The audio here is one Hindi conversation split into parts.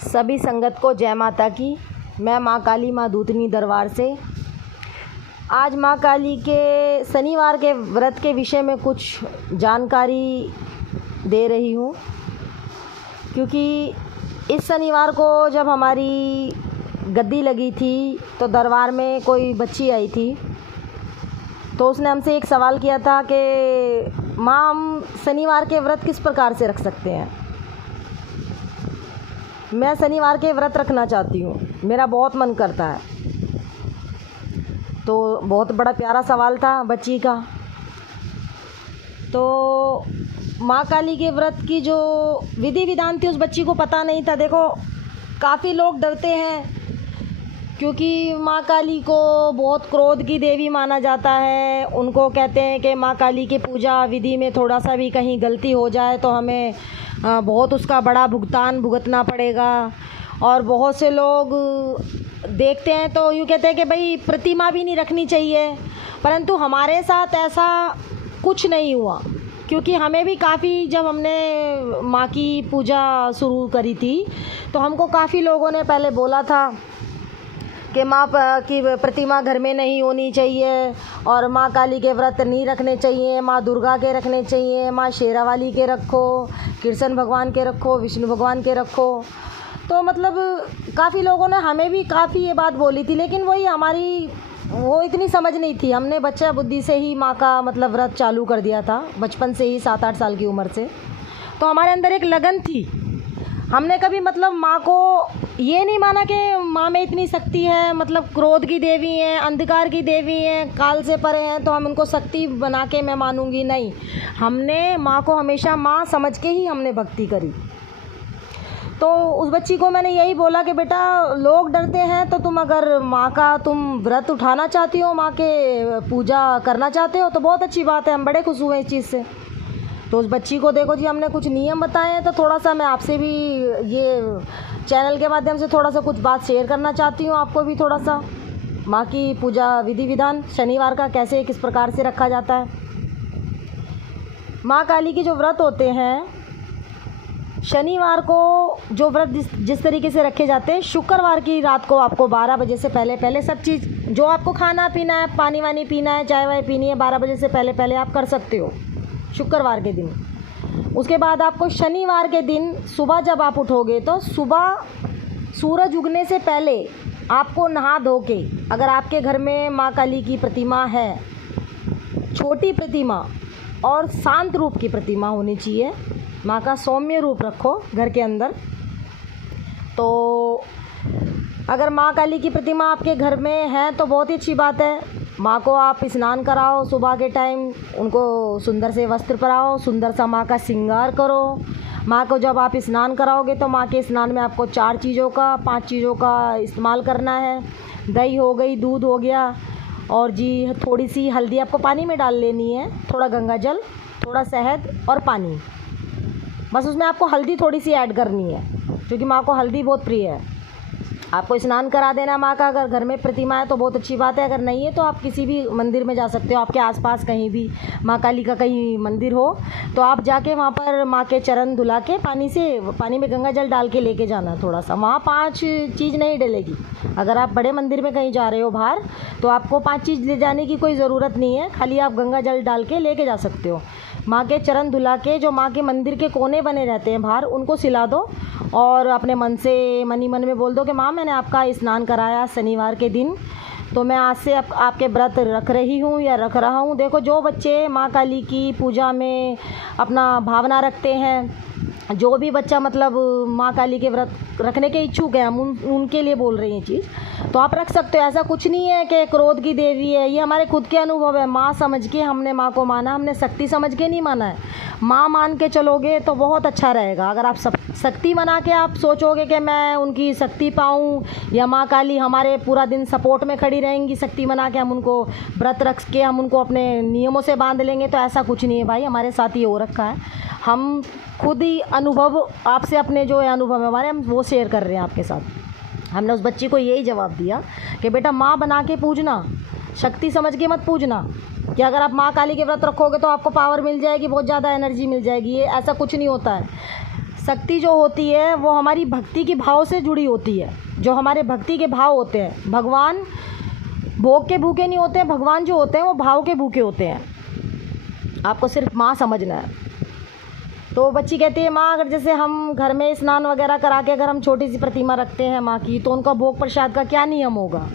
सभी संगत को जय माता की। मैं माँ काली माँ दूतनी दरबार से आज माँ काली के शनिवार के व्रत के विषय में कुछ जानकारी दे रही हूँ, क्योंकि इस शनिवार को जब हमारी गद्दी लगी थी तो दरबार में कोई बच्ची आई थी, तो उसने हमसे एक सवाल किया था कि माँ हम शनिवार के व्रत किस प्रकार से रख सकते हैं। मैं शनिवार के व्रत रखना चाहती हूँ, मेरा बहुत मन करता है। तो बहुत बड़ा प्यारा सवाल था बच्ची का। तो माँ काली के व्रत की जो विधि विधान थी उस बच्ची को पता नहीं था। देखो, काफ़ी लोग डरते हैं क्योंकि माँ काली को बहुत क्रोध की देवी माना जाता है। उनको कहते हैं कि माँ काली की पूजा विधि में थोड़ा सा भी कहीं गलती हो जाए तो हमें बहुत उसका बड़ा भुगतान भुगतना पड़ेगा। और बहुत से लोग देखते हैं तो यूँ कहते हैं कि भाई प्रतिमा भी नहीं रखनी चाहिए, परंतु हमारे साथ ऐसा कुछ नहीं हुआ, क्योंकि हमें भी काफ़ी, जब हमने माँ की पूजा शुरू करी थी तो हमको काफ़ी लोगों ने पहले बोला था कि माँ की प्रतिमा घर में नहीं होनी चाहिए और माँ काली के व्रत नहीं रखने चाहिए, माँ दुर्गा के रखने चाहिए, माँ शेरावाली के रखो, कृष्ण भगवान के रखो, विष्णु भगवान के रखो। तो मतलब काफ़ी लोगों ने हमें भी काफ़ी ये बात बोली थी, लेकिन वही हमारी वो इतनी समझ नहीं थी। हमने बच्चा बुद्धि से ही माँ का मतलब व्रत चालू कर दिया था, बचपन से ही 7-8 साल की उम्र से। तो हमारे अंदर एक लगन थी। हमने कभी मतलब माँ को ये नहीं माना कि माँ में इतनी शक्ति है, मतलब क्रोध की देवी हैं, अंधकार की देवी हैं, काल से परे हैं तो हम उनको शक्ति बना के मैं मानूंगी। नहीं, हमने माँ को हमेशा माँ समझ के ही हमने भक्ति करी। तो उस बच्ची को मैंने यही बोला कि बेटा, लोग डरते हैं तो तुम अगर माँ का व्रत उठाना चाहती हो, माँ के पूजा करना चाहते हो तो बहुत अच्छी बात है, हम बड़े खुश हुए इस चीज़ से। तो उस बच्ची को देखो जी, हमने कुछ नियम बताए हैं, तो थोड़ा सा मैं आपसे भी ये चैनल के माध्यम से थोड़ा सा कुछ बात शेयर करना चाहती हूँ। आपको भी थोड़ा सा माँ की पूजा विधि विधान शनिवार का कैसे किस प्रकार से रखा जाता है। माँ काली के जो व्रत होते हैं, शनिवार को जो व्रत जिस तरीके से रखे जाते हैं, शुक्रवार की रात को आपको 12 बजे से पहले सब चीज़ जो आपको खाना पीना है, पानी वानी पीना है, चाय वाय पीनी है, 12 बजे से पहले आप कर सकते हो शुक्रवार के दिन। उसके बाद आपको शनिवार के दिन सुबह जब आप उठोगे तो सुबह सूरज उगने से पहले आपको नहा धो के, अगर आपके घर में माँ काली की प्रतिमा है, छोटी प्रतिमा और शांत रूप की प्रतिमा होनी चाहिए, माँ का सौम्य रूप रखो घर के अंदर। तो अगर माँ काली की प्रतिमा आपके घर में है तो बहुत ही अच्छी बात है। माँ को आप स्नान कराओ सुबह के टाइम, उनको सुंदर से वस्त्र पहनाओ, सुंदर सा माँ का श्रृंगार करो। माँ को जब आप स्नान कराओगे तो माँ के स्नान में आपको 5 चीज़ों का इस्तेमाल करना है। दही हो गई, दूध हो गया, और जी थोड़ी सी हल्दी आपको पानी में डाल लेनी है, थोड़ा गंगा जल, थोड़ा शहद और पानी। बस उसमें आपको हल्दी थोड़ी सी ऐड करनी है, क्योंकि माँ को हल्दी बहुत प्रिय है। आपको स्नान करा देना माँ का। अगर घर में प्रतिमा है तो बहुत अच्छी बात है, अगर नहीं है तो आप किसी भी मंदिर में जा सकते हो। आपके आसपास कहीं भी माँ काली का कहीं मंदिर हो तो आप जाके वहाँ पर माँ के चरण धुला के पानी में गंगा जल डाल के लेके जाना थोड़ा सा। वहाँ 5 चीज़ नहीं डलेगी। अगर आप बड़े मंदिर में कहीं जा रहे हो बाहर तो आपको 5 चीज़ ले जाने की कोई ज़रूरत नहीं है, खाली आप गंगा जल डाल के लेके जा सकते हो। माँ के चरण धुला के जो माँ के मंदिर के कोने बने रहते हैं बाहर, उनको सिला दो और अपने मन से मन ही मन में बोल दो कि माँ मैंने आपका स्नान कराया शनिवार के दिन, तो मैं आज से आपके व्रत रख रही हूँ या रख रहा हूँ। देखो, जो बच्चे माँ काली की पूजा में अपना भावना रखते हैं, जो भी बच्चा मतलब माँ काली के व्रत रखने के इच्छुक है, हम उनके लिए बोल रही हैं चीज़, तो आप रख सकते हो। ऐसा कुछ नहीं है कि क्रोध की देवी है, ये हमारे खुद के अनुभव है। माँ समझ के हमने माँ को माना, हमने शक्ति समझ के नहीं माना है। माँ मान के चलोगे तो बहुत अच्छा रहेगा। अगर आप शक्ति मना के आप सोचोगे कि मैं उनकी शक्ति पाऊँ या माँ काली हमारे पूरा दिन सपोर्ट में खड़ी रहेंगी, शक्ति मना के हम उनको व्रत रख के हम उनको अपने नियमों से बांध लेंगे, तो ऐसा कुछ नहीं है भाई। हमारे साथ ये हो रखा है। हम खुद ही अनुभव आपसे अपने जो अनुभव है हमारे, हम वो शेयर कर रहे हैं आपके साथ। हमने उस बच्ची को यही जवाब दिया कि बेटा माँ बना के पूजना, शक्ति समझ के मत पूजना कि अगर आप माँ काली के व्रत रखोगे तो आपको पावर मिल जाएगी, बहुत ज़्यादा एनर्जी मिल जाएगी। ये ऐसा कुछ नहीं होता है। शक्ति जो होती है वो हमारी भक्ति के भाव से जुड़ी होती है। जो हमारे भक्ति के भाव होते हैं, भगवान भोग के भूखे नहीं होते हैं, भगवान जो होते हैं वो भाव के भूखे होते हैं। आपको सिर्फ माँ समझना है। तो बच्ची कहती है माँ, अगर जैसे हम घर में स्नान वगैरह करा के अगर हम छोटी सी प्रतिमा रखते हैं माँ की, तो उनका भोग प्रसाद का क्या नियम होगा।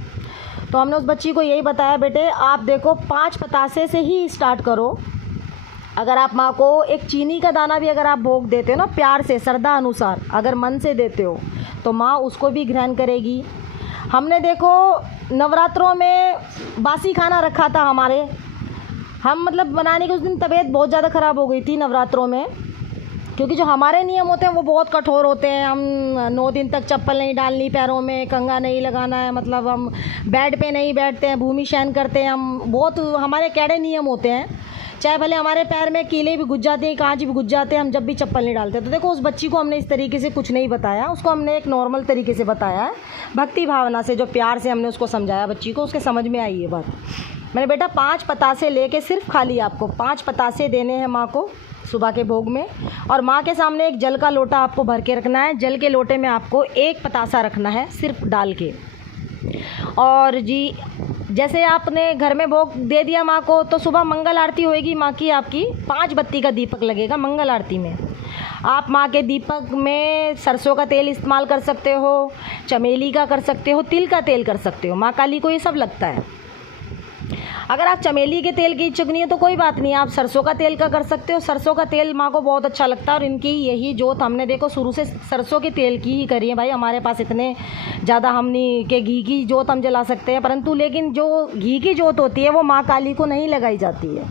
तो हमने उस बच्ची को यही बताया, बेटे आप देखो 5 पतासे से ही स्टार्ट करो। अगर आप माँ को एक चीनी का दाना भी अगर आप भोग देते हो ना, प्यार से श्रद्धा अनुसार अगर मन से देते हो, तो माँ उसको भी ग्रहण करेगी। हमने देखो नवरात्रों में बासी खाना रखा था हमारे, हम मतलब बनाने के उस दिन तबीयत बहुत ज़्यादा ख़राब हो गई थी नवरात्रों में, क्योंकि जो हमारे नियम होते हैं वो बहुत कठोर होते हैं। हम 9 दिन तक चप्पल नहीं डालनी पैरों में, कंघा नहीं लगाना है, मतलब हम बेड पे नहीं बैठते हैं, भूमि शयन करते हैं। हम बहुत हमारे कैडे नियम होते हैं, चाहे भले हमारे पैर में कीले भी घुस जाते हैं, कांच भी घुस जाते हैं, हम जब भी चप्पल नहीं डालते। तो देखो उस बच्ची को हमने इस तरीके से कुछ नहीं बताया, उसको हमने एक नॉर्मल तरीके से बताया है, भक्ति भावना से, जो प्यार से हमने उसको समझाया बच्ची को, उसके समझ में आई ये बात। मैंने बेटा 5 पतासे लेके सिर्फ खाली आपको 5 पतासे देने हैं माँ को सुबह के भोग में, और माँ के सामने एक जल का लोटा आपको भर के रखना है। जल के लोटे में आपको 1 पतासा रखना है सिर्फ डाल के। और जी जैसे आपने घर में भोग दे दिया माँ को, तो सुबह मंगल आरती होएगी माँ की, आपकी 5 बत्ती का दीपक लगेगा मंगल आरती में। आप माँ के दीपक में सरसों का तेल इस्तेमाल कर सकते हो, चमेली का कर सकते हो, तिल का तेल कर सकते हो। माँ काली को ये सब लगता है। अगर आप चमेली के तेल की इच्छुक नहीं है तो कोई बात नहीं, आप सरसों का तेल का कर सकते हो। सरसों का तेल माँ को बहुत अच्छा लगता है, और इनकी यही जोत हमने देखो शुरू से सरसों के तेल की ही करी है भाई। हमारे पास इतने ज़्यादा हम नहीं कि घी की जोत हम जला सकते हैं, परंतु लेकिन जो घी की जोत होती है वो माँ काली को नहीं लगाई जाती है।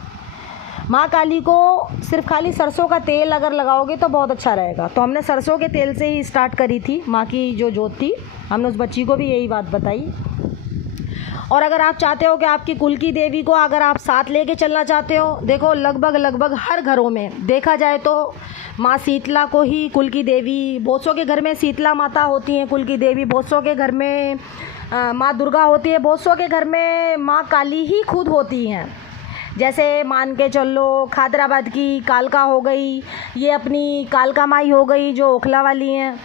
माँ काली को सिर्फ खाली सरसों का तेल अगर लगाओगे तो बहुत अच्छा रहेगा। तो हमने सरसों के तेल से ही स्टार्ट करी थी माँ की जो जोत थी, हमने उस बच्ची को भी यही बात बताई। और अगर आप चाहते हो कि आपकी कुल की देवी को अगर आप साथ लेके चलना चाहते हो, देखो लगभग हर घरों में देखा जाए तो माँ शीतला को ही कुल की देवी, बहुत सौ के घर में शीतला माता होती हैं कुल की देवी, बहुत सौ के घर में माँ दुर्गा होती है, बहुत सौ के घर में माँ काली ही खुद होती हैं। जैसे मान के चल लो खादराबाद की कालका हो गई, ये अपनी कालका माई हो गई जो ओखला वाली हैं,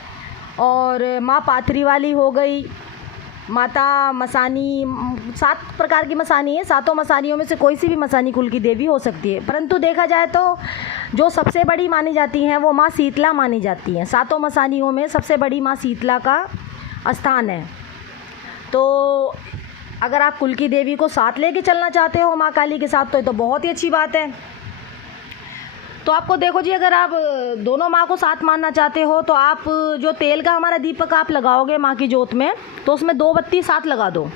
और माँ पाथरी वाली हो गई, माता मसानी, 7 प्रकार की मसानी है। 7 मसानियों में से कोई सी भी मसानी कुल की देवी हो सकती है, परंतु देखा जाए तो जो सबसे बड़ी मानी जाती हैं वो माँ शीतला मानी जाती हैं। 7 मसानियों में सबसे बड़ी माँ शीतला का स्थान है। तो अगर आप कुल की देवी को साथ लेके चलना चाहते हो माँ काली के साथ, तो ये तो बहुत ही अच्छी बात है। तो आपको देखो जी, अगर आप दोनों माँ को साथ मानना चाहते हो तो आप जो तेल का हमारा दीपक आप लगाओगे माँ की जोत में, तो उसमें 2 बत्ती साथ लगा दो।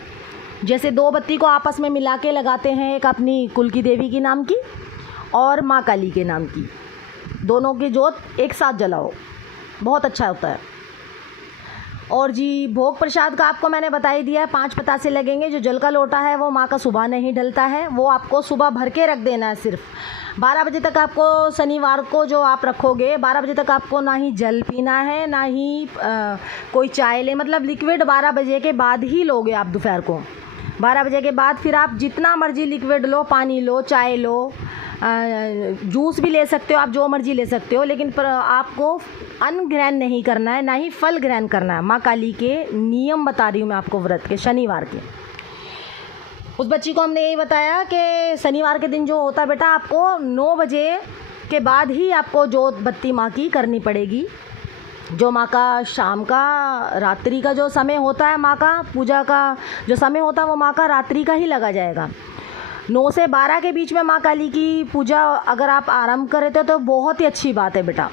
जैसे 2 बत्ती को आपस में मिला के लगाते हैं, एक अपनी कुल की देवी की नाम की और माँ काली के नाम की, दोनों की जोत एक साथ जलाओ, बहुत अच्छा होता है। और जी भोग प्रसाद का आपको मैंने बता ही दिया है, 5 पतासे लगेंगे। जो जल का लोटा है वो माँ का सुबह नहीं डलता है, वो आपको सुबह भर के रख देना है। सिर्फ 12 बजे तक आपको, शनिवार को जो आप रखोगे 12 बजे तक आपको ना ही जल पीना है ना ही कोई चाय ले, मतलब लिक्विड 12 बजे के बाद ही लोगे आप। दोपहर को 12 बजे के बाद फिर आप जितना मर्जी लिक्विड लो, पानी लो, चाय लो, जूस भी ले सकते हो आप, जो मर्जी ले सकते हो, लेकिन आपको अन्न ग्रहण नहीं करना है, ना ही फल ग्रहण करना है। माँ काली के नियम बता रही हूँ मैं आपको, व्रत के शनिवार के। उस बच्ची को हमने यही बताया कि शनिवार के दिन जो होता है बेटा, आपको 9 बजे के बाद ही आपको जोत बत्ती माँ की करनी पड़ेगी। जो माँ का शाम का, रात्रि का जो समय होता है, माँ का पूजा का जो समय होता है वो माँ का रात्रि का ही लगा जाएगा। 9 से 12 के बीच में माँ काली की पूजा अगर आप आरंभ करें तो बहुत ही अच्छी बात है बेटा।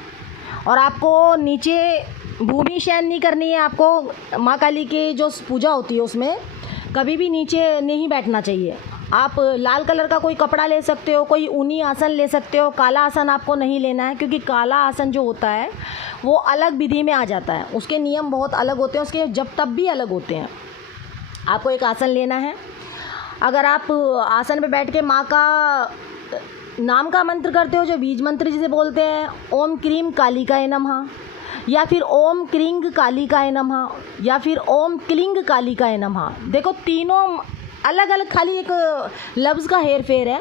और आपको नीचे भूमि शयन नहीं करनी है। आपको माँ काली की जो पूजा होती है उसमें कभी भी नीचे नहीं बैठना चाहिए। आप लाल कलर का कोई कपड़ा ले सकते हो, कोई ऊनी आसन ले सकते हो, काला आसन आपको नहीं लेना है, क्योंकि काला आसन जो होता है वो अलग विधि में आ जाता है, उसके नियम बहुत अलग होते हैं, उसके जब तब भी अलग होते हैं। आपको एक आसन लेना है। अगर आप आसन पे बैठ के माँ का नाम का मंत्र करते हो, जो बीज मंत्र जिसे बोलते हैं, ओम क्रीम कालिकाय नमः, या फिर ओम क्रींग कालिकाय नमः, या फिर ओम क्लिंग कालिकाय नमः। देखो तीनों अलग अलग, खाली एक लफ्ज़ का हेर फेर है।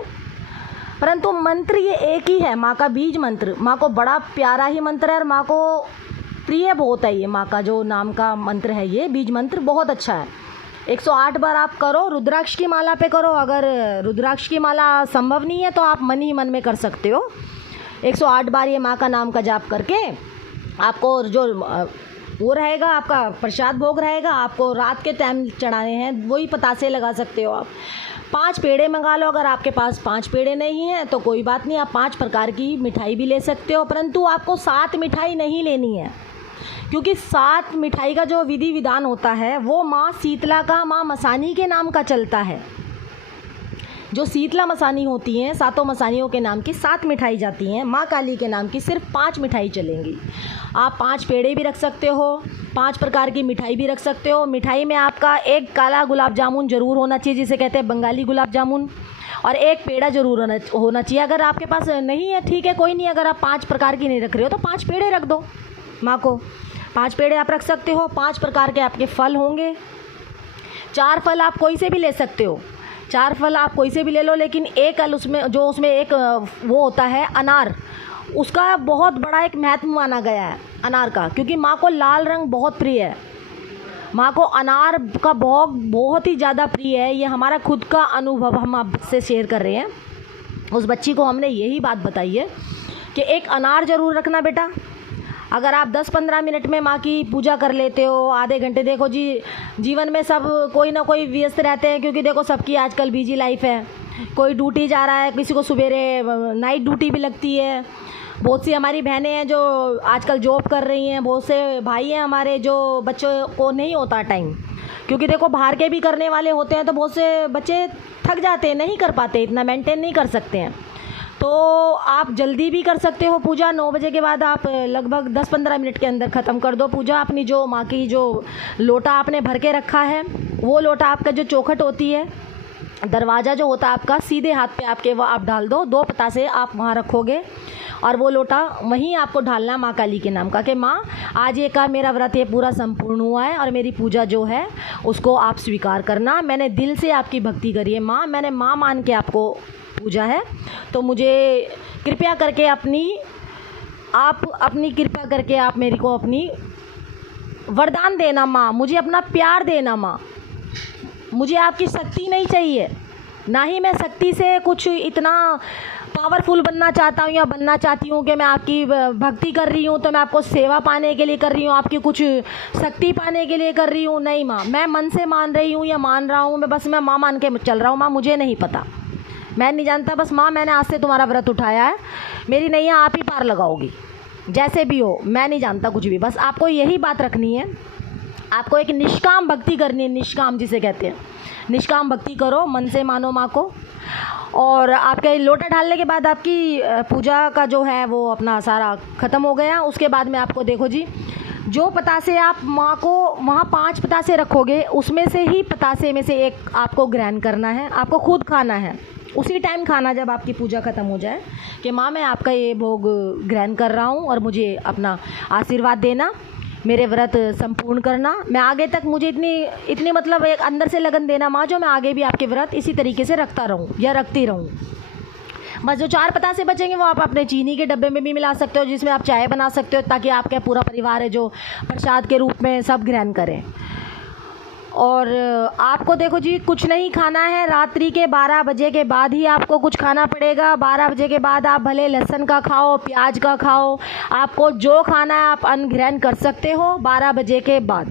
परंतु मंत्र ये एक ही है, माँ का बीज मंत्र। माँ को बड़ा प्यारा ही मंत्र है और माँ को प्रिय बहुत है ये। माँ का जो नाम का मंत्र है ये बीज मंत्र बहुत अच्छा है। 108 बार आप करो, रुद्राक्ष की माला पे करो। अगर रुद्राक्ष की माला संभव नहीं है तो आप मन ही मन में कर सकते हो। 108 बार ये माँ का नाम का जाप करके आपको जो वो रहेगा, आपका प्रसाद भोग रहेगा, आपको रात के टाइम चढ़ाने हैं, वही पतासे लगा सकते हो आप। 5 पेड़े मंगा लो। अगर आपके पास 5 पेड़े नहीं हैं तो कोई बात नहीं, आप 5 प्रकार की मिठाई भी ले सकते हो, परंतु आपको 7 मिठाई नहीं लेनी है, क्योंकि 7 मिठाई का जो विधि विधान होता है वो माँ शीतला का, माँ मसानी के नाम का चलता है। जो शीतला मसानी होती हैं, 7 मसानियों के नाम की 7 मिठाई जाती हैं, माँ काली के नाम की सिर्फ 5 मिठाई चलेंगी। आप 5 पेड़े भी रख सकते हो, 5 प्रकार की मिठाई भी रख सकते हो। मिठाई में आपका एक काला गुलाब जामुन ज़रूर होना चाहिए, जिसे कहते हैं बंगाली गुलाब जामुन, और एक पेड़ा ज़रूर होना चाहिए। अगर आपके पास नहीं है ठीक है, कोई नहीं। अगर आप 5 प्रकार की नहीं रख रहे हो तो 5 पेड़े रख दो माँ को। 5 पेड़े आप रख सकते हो। 5 प्रकार के आपके फल होंगे। 4 फल आप कोई से भी ले सकते हो, 4 फल आप कोई से भी ले लो, लेकिन एक उसमें एक वो होता है अनार, उसका बहुत बड़ा एक महत्व माना गया है अनार का, क्योंकि माँ को लाल रंग बहुत प्रिय है। माँ को अनार का भोग बहुत ही ज़्यादा प्रिय है। ये हमारा खुद का अनुभव हम आपसे शेयर कर रहे हैं। उस बच्ची को हमने यही बात बताई है कि एक अनार ज़रूर रखना बेटा। अगर आप 10-15 मिनट में माँ की पूजा कर लेते हो, आधे घंटे, देखो जी जीवन में सब कोई ना कोई व्यस्त रहते हैं, क्योंकि देखो सबकी आजकल बिजी लाइफ है। कोई ड्यूटी जा रहा है, किसी को सवेरे नाइट ड्यूटी भी लगती है। बहुत सी हमारी बहनें हैं जो आजकल जॉब कर रही हैं, बहुत से भाई हैं हमारे जो बच्चों को नहीं होता टाइम, क्योंकि देखो बाहर के भी करने वाले होते हैं, तो बहुत से बच्चे थक जाते हैं, नहीं कर पाते, इतना मेंटेन नहीं कर सकते हैं। तो आप जल्दी भी कर सकते हो पूजा। 9 बजे के बाद आप लगभग 10-15 मिनट के अंदर ख़त्म कर दो पूजा। अपनी जो माँ की जो लोटा आपने भर के रखा है, वो लोटा आपका जो चौखट होती है, दरवाज़ा जो होता है आपका, सीधे हाथ पे आपके वो आप डाल दो। 2 पतासे आप वहाँ रखोगे और वो लोटा वहीं आपको ढालना माँ काली के नाम का, कि माँ आज ये का मेरा व्रत ये पूरा संपूर्ण हुआ है और मेरी पूजा जो है उसको आप स्वीकार करना। मैंने दिल से आपकी भक्ति करी है माँ, मैंने माँ मान के आपको पूजा है, तो मुझे कृपया करके अपनी कृपा करके आप मेरे को अपनी वरदान देना माँ, मुझे अपना प्यार देना माँ। मुझे आपकी शक्ति नहीं चाहिए, ना ही मैं शक्ति से कुछ इतना पावरफुल बनना चाहता हूँ या बनना चाहती हूँ कि मैं आपकी भक्ति कर रही हूँ तो मैं आपको सेवा पाने के लिए कर रही हूँ, आपकी कुछ शक्ति पाने के लिए कर रही हूँ। नहीं माँ, मैं मन से मान रही हूँ या मान रहा हूँ, मैं माँ मान के चल रहा हूँ माँ, मुझे नहीं पता, मैं नहीं जानता। बस माँ मैंने आज से तुम्हारा व्रत उठाया है, मेरी नैया आप ही पार लगाओगी, जैसे भी हो, मैं नहीं जानता कुछ भी। बस आपको यही बात रखनी है, आपको एक निष्काम भक्ति करनी है, निष्काम जिसे कहते हैं। निष्काम भक्ति करो, मन से मानो माँ को। और आपके लोटा ढालने के बाद आपकी पूजा का जो है वो अपना सारा ख़त्म हो गया। उसके बाद में आपको देखो जी, जो पतासे आप माँ को वहाँ 5 पतासे रखोगे, उसमें से ही पतासे में से एक आपको ग्रहण करना है, आपको खुद खाना है। उसी टाइम खाना जब आपकी पूजा ख़त्म हो जाए कि माँ मैं आपका ये भोग ग्रहण कर रहा हूँ और मुझे अपना आशीर्वाद देना, मेरे व्रत संपूर्ण करना। मैं आगे तक मुझे इतनी मतलब एक अंदर से लगन देना माँ, जो मैं आगे भी आपके व्रत इसी तरीके से रखता रहूँ या रखती रहूँ। बस जो 4 पतासे बचेंगे वो आप अपने चीनी के डब्बे में भी मिला सकते हो, जिसमें आप चाय बना सकते हो, ताकि आपका पूरा परिवार है जो प्रसाद के रूप में सब ग्रहण करें। और आपको देखो जी कुछ नहीं खाना है, रात्रि के 12 बजे के बाद ही आपको कुछ खाना पड़ेगा। 12 बजे के बाद आप भले लहसुन का खाओ, प्याज का खाओ, आपको जो खाना है आप अन्न ग्रहण कर सकते हो 12 बजे के बाद।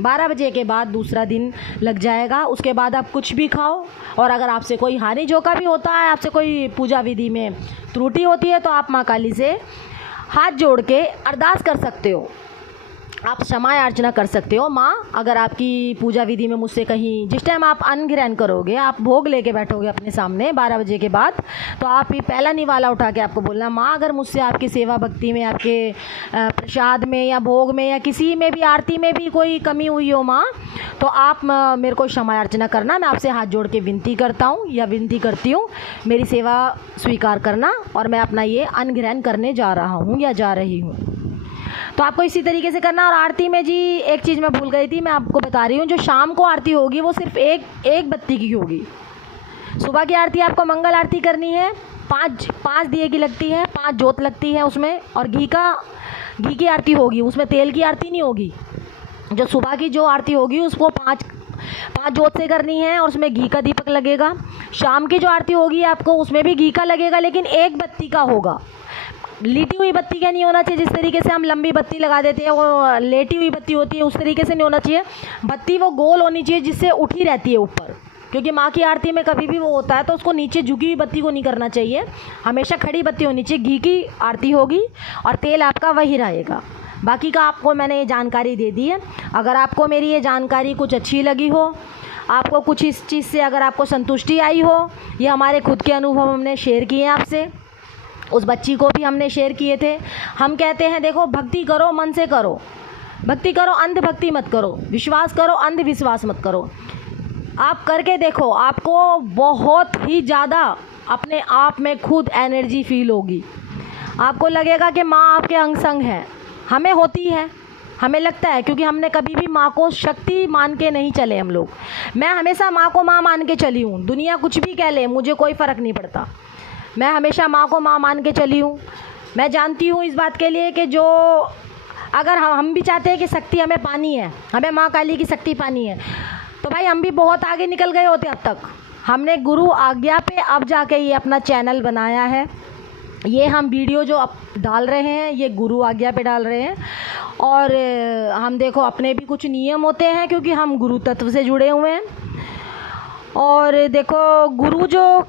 12 बजे के बाद दूसरा दिन लग जाएगा, उसके बाद आप कुछ भी खाओ। और अगर आपसे कोई हानि जोका भी होता है, आपसे कोई पूजा विधि में त्रुटि होती है, तो आप माँ काली से हाथ जोड़ के अरदास कर सकते हो, आप क्षमा याचना कर सकते हो। माँ अगर आपकी पूजा विधि में मुझसे कहीं, जिस टाइम आप अन्न ग्रहण करोगे, आप भोग लेके बैठोगे अपने सामने 12 बजे के बाद, तो आप ये पहला निवाला उठा के आपको बोलना, माँ अगर मुझसे आपकी सेवा भक्ति में, आपके प्रसाद में या भोग में या किसी में भी आरती में भी कोई कमी हुई हो माँ, तो आप मेरे को क्षमा याचना करना। मैं आपसे हाथ जोड़ के विनती करता हूँ या विनती करती हूँ, मेरी सेवा स्वीकार करना और मैं अपना ये अन्न ग्रहण करने जा रहा हूँ या जा रही हूँ। तो आपको इसी तरीके से करना। और आरती में जी एक चीज़ मैं भूल गई थी, मैं आपको बता रही हूँ, जो शाम को आरती होगी वो सिर्फ एक बत्ती की होगी। सुबह की आरती आपको मंगल आरती करनी है पाँच दिए की लगती है, 5 जोत लगती है उसमें, और घी की आरती होगी, उसमें तेल की आरती नहीं होगी। जो सुबह की जो आरती होगी उसको 5 जोत से करनी है और उसमें घी का दीपक लगेगा। शाम की जो आरती होगी आपको उसमें भी घी का लगेगा, लेकिन 1 बत्ती का होगा। लेटी हुई बत्ती का नहीं होना चाहिए, जिस तरीके से हम लंबी बत्ती लगा देते हैं वो लेटी हुई बत्ती होती है, उस तरीके से नहीं होना चाहिए। बत्ती वो गोल होनी चाहिए जिससे उठी रहती है ऊपर, क्योंकि माँ की आरती में कभी भी वो होता है तो उसको नीचे झुकी हुई बत्ती को नहीं करना चाहिए, हमेशा खड़ी बत्ती होनी चाहिए। घी की आरती होगी और तेल आपका वही रहेगा। बाकी का आपको मैंने ये जानकारी दे दी है। अगर आपको मेरी ये जानकारी कुछ अच्छी लगी हो, आपको कुछ इस चीज़ से अगर आपको संतुष्टि आई हो, ये हमारे खुद के अनुभव हमने शेयर किए हैं आपसे, उस बच्ची को भी हमने शेयर किए थे। हम कहते हैं देखो, भक्ति करो, मन से करो, भक्ति करो, अंधभक्ति मत करो, विश्वास करो, अंधविश्वास मत करो। आप करके देखो, आपको बहुत ही ज़्यादा अपने आप में खुद एनर्जी फील होगी। आपको लगेगा कि माँ आपके अंग संग है। हमें होती है, हमें लगता है, क्योंकि हमने कभी भी माँ को शक्ति मान के नहीं चले हम लोग। मैं हमेशा माँ को माँ मान के चली हूँ, दुनिया कुछ भी कह ले मुझे कोई फ़र्क नहीं पड़ता। मैं हमेशा माँ को माँ मान के चली हूँ। मैं जानती हूँ इस बात के लिए कि जो अगर हम भी चाहते हैं कि शक्ति हमें पानी है, हमें माँ काली की शक्ति पानी है, तो भाई हम भी बहुत आगे निकल गए होते अब तक। हमने गुरु आज्ञा पे अब जाके ये अपना चैनल बनाया है। ये हम वीडियो जो अब डाल रहे हैं ये गुरु आज्ञा पे डाल रहे हैं। और हम देखो अपने भी कुछ नियम होते हैं, क्योंकि हम गुरु तत्व से जुड़े हुए हैं। और देखो गुरु जो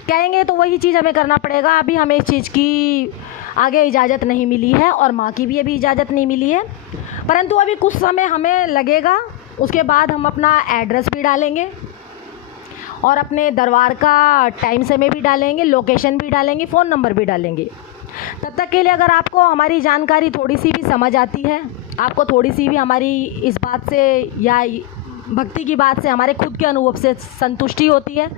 कहेंगे तो वही चीज़ हमें करना पड़ेगा। अभी हमें इस चीज़ की आगे इजाज़त नहीं मिली है और माँ की भी अभी इजाज़त नहीं मिली है, परंतु अभी कुछ समय हमें लगेगा। उसके बाद हम अपना एड्रेस भी डालेंगे और अपने दरबार का टाइम समय भी डालेंगे, लोकेशन भी डालेंगे, फ़ोन नंबर भी डालेंगे। तब तक के लिए अगर आपको हमारी जानकारी थोड़ी सी भी समझ आती है, आपको थोड़ी सी भी हमारी इस बात से या भक्ति की बात से, हमारे खुद के अनुभव से संतुष्टि होती है,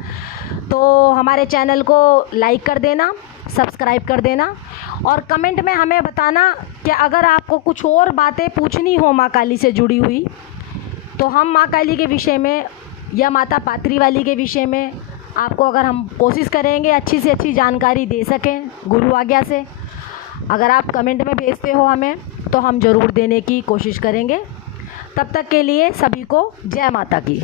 तो हमारे चैनल को लाइक कर देना, सब्सक्राइब कर देना और कमेंट में हमें बताना कि अगर आपको कुछ और बातें पूछनी हो माँ काली से जुड़ी हुई, तो हम माँ काली के विषय में या माता पात्री वाली के विषय में आपको अगर हम कोशिश करेंगे अच्छी से अच्छी जानकारी दे सकें गुरु आज्ञा से। अगर आप कमेंट में भेजते हो हमें तो हम ज़रूर देने की कोशिश करेंगे। तब तक के लिए सभी को जय माता की।